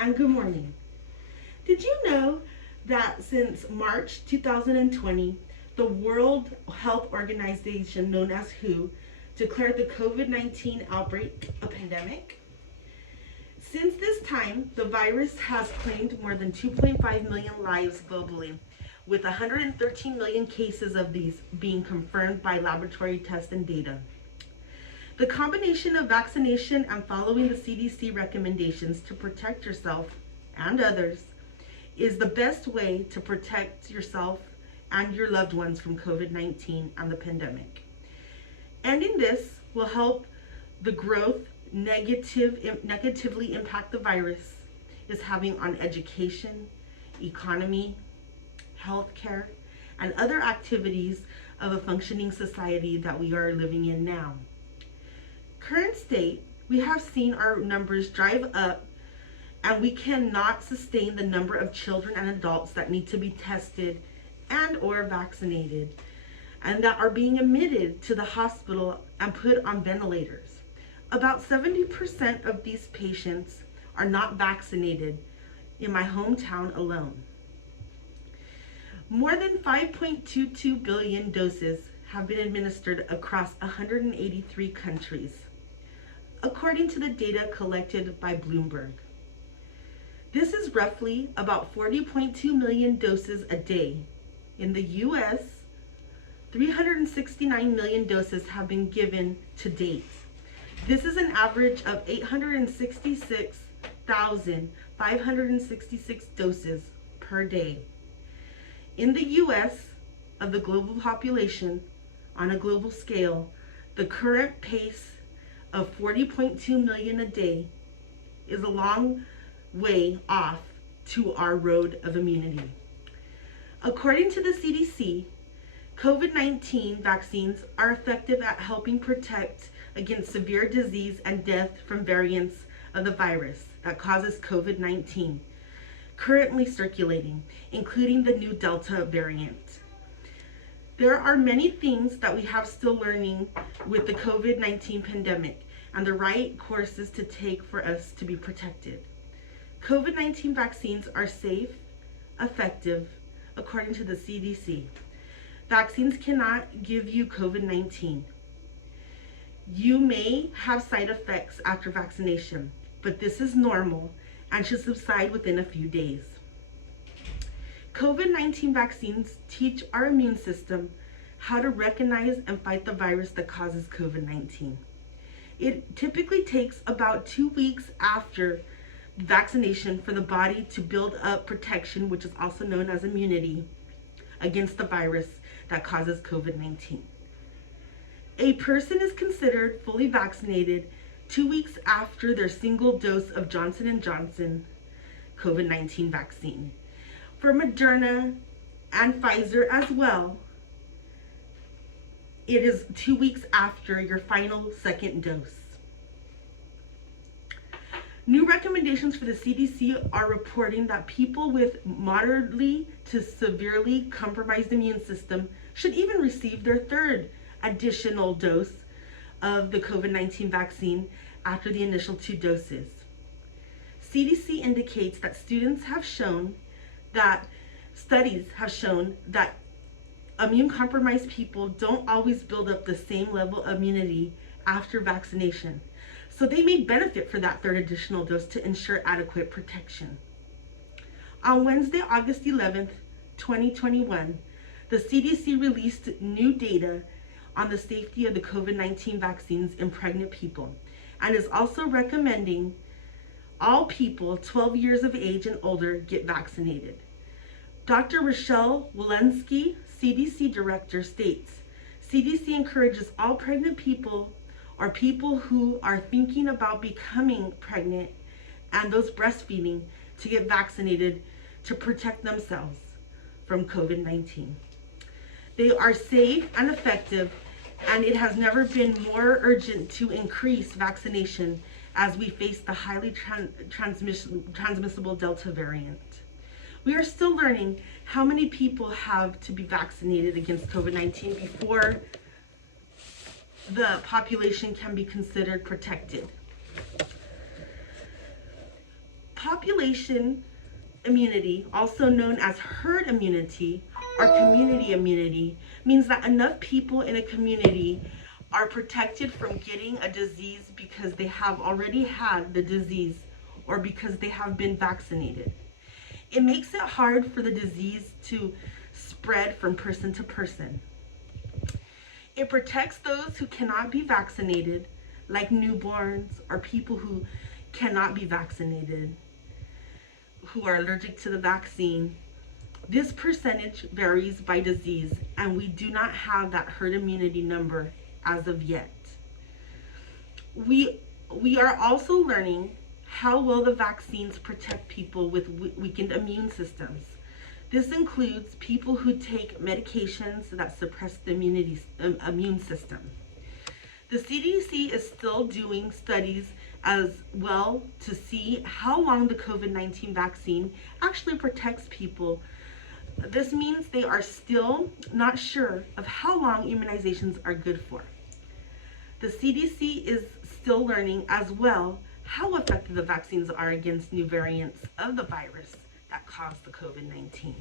and good morning. Did you know that since March 2020, the World Health Organization, known as WHO, declared the COVID-19 outbreak a pandemic? Since this time, the virus has claimed more than 2.5 million lives globally, with 113 million cases of these being confirmed by laboratory tests and data. The combination of vaccination and following the CDC recommendations to protect yourself and others is the best way to protect yourself and your loved ones from COVID-19 and the pandemic. Ending this will help the growth negatively impact the virus is having on education, economy, healthcare, and other activities of a functioning society that we are living in now. Current state, we have seen our numbers drive up, and we cannot sustain the number of children and adults that need to be tested and or vaccinated and that are being admitted to the hospital and put on ventilators. About 70% of these patients are not vaccinated in my hometown alone. More than 5.22 billion doses have been administered across 183 countries, according to the data collected by Bloomberg. This is roughly about 40.2 million doses a day. In the US, 369 million doses have been given to date. This is an average of 866,566 doses per day. In the US, of the global population, on a global scale, the current pace of 40.2 million a day is a long way off to our road of immunity. According to the CDC, COVID-19 vaccines are effective at helping protect against severe disease and death from variants of the virus that causes COVID-19 currently circulating, including the new Delta variant. There are many things that we have still learning with the COVID-19 pandemic and the right courses to take for us to be protected. COVID-19 vaccines are safe, effective, according to the CDC. Vaccines cannot give you COVID-19. You may have side effects after vaccination, but this is normal and should subside within a few days. COVID-19 vaccines teach our immune system how to recognize and fight the virus that causes COVID-19. It typically takes about 2 weeks after vaccination for the body to build up protection, which is also known as immunity, against the virus that causes COVID-19. A person is considered fully vaccinated 2 weeks after their single dose of Johnson & Johnson COVID-19 vaccine. For Moderna and Pfizer as well, it is 2 weeks after your final second dose. New recommendations for the CDC are reporting that people with moderately to severely compromised immune system should even receive their third additional dose of the COVID-19 vaccine after the initial 2 doses. CDC indicates that studies have shown that immune-compromised people don't always build up the same level of immunity after vaccination, so they may benefit for that third additional dose to ensure adequate protection. On Wednesday, August 11th, 2021, the CDC released new data on the safety of the COVID-19 vaccines in pregnant people and is also recommending all people 12 years of age and older get vaccinated. Dr. Rochelle Walensky, CDC director, states, CDC encourages all pregnant people or people who are thinking about becoming pregnant and those breastfeeding to get vaccinated to protect themselves from COVID-19. They are safe and effective, and it has never been more urgent to increase vaccination as we face the highly transmissible Delta variant. We are still learning how many people have to be vaccinated against COVID-19 before the population can be considered protected. Population immunity, also known as herd immunity or community immunity, means that enough people in a community are protected from getting a disease because they have already had the disease or because they have been vaccinated. It makes it hard for the disease to spread from person to person. It protects those who cannot be vaccinated, like newborns or people who cannot be vaccinated, who are allergic to the vaccine. This percentage varies by disease, and we do not have that herd immunity number as of yet. We are also learning how well the vaccines protect people with weakened immune systems. This includes people who take medications that suppress the immune system. The CDC is still doing studies as well to see how long the COVID-19 vaccine actually protects people. This means they are still not sure of how long immunizations are good for. The CDC is still learning as well how effective the vaccines are against new variants of the virus that caused the COVID-19.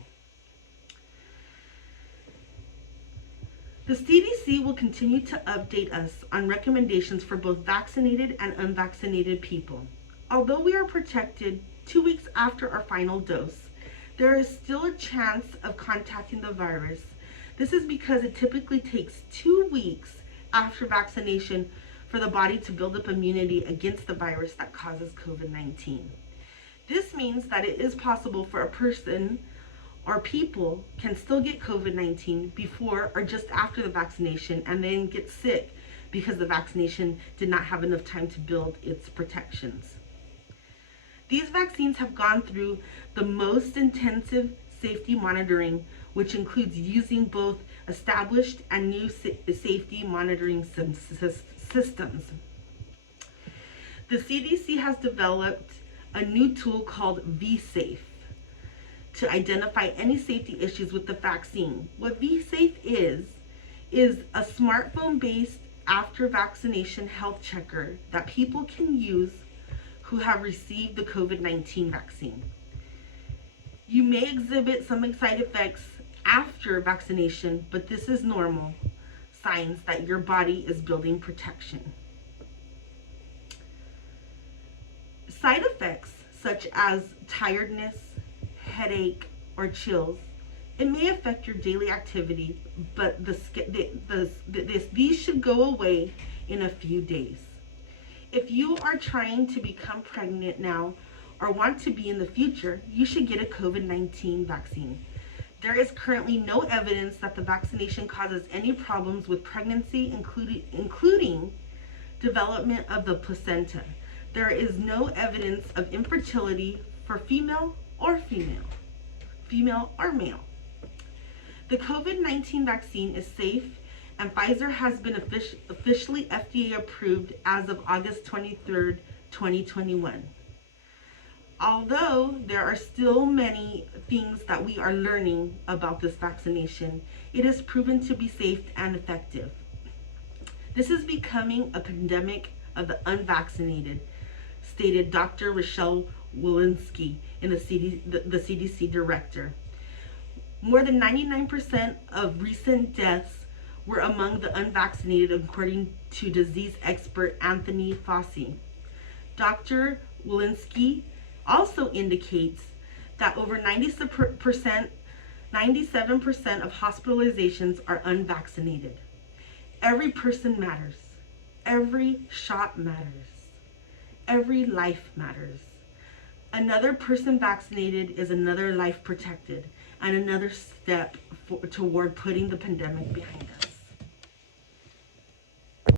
The CDC will continue to update us on recommendations for both vaccinated and unvaccinated people. Although we are protected 2 weeks after our final dose, there is still a chance of contacting the virus. This is because it typically takes 2 weeks after vaccination for the body to build up immunity against the virus that causes COVID-19. This means that it is possible for a person or people can still get COVID-19 before or just after the vaccination and then get sick because the vaccination did not have enough time to build its protections. These vaccines have gone through the most intensive safety monitoring, which includes using both established and new safety monitoring systems. The CDC has developed a new tool called vSafe to identify any safety issues with the vaccine. What vSafe is a smartphone-based after vaccination health checker that people can use who have received the COVID-19 vaccine. You may exhibit some side effects after vaccination, but this is normal signs that your body is building protection. Side effects such as tiredness, headache, or chills, it may affect your daily activity, but these should go away in a few days. If you are trying to become pregnant now or want to be in the future, you should get a COVID-19 vaccine. There is currently no evidence that the vaccination causes any problems with pregnancy, including development of the placenta. There is no evidence of infertility for female or male. The COVID-19 vaccine is safe, and Pfizer has been officially FDA approved as of August 23rd, 2021. Although there are still many things that we are learning about this vaccination, it is proven to be safe and effective. This is becoming a pandemic of the unvaccinated, stated Dr. Rochelle Walensky, the CDC director. More than 99% of recent deaths were among the unvaccinated, according to disease expert Anthony Fauci. Dr. Walensky also indicates that over 97% of hospitalizations are unvaccinated. Every person matters. Every shot matters. Every life matters. Another person vaccinated is another life protected and another step toward putting the pandemic behind us.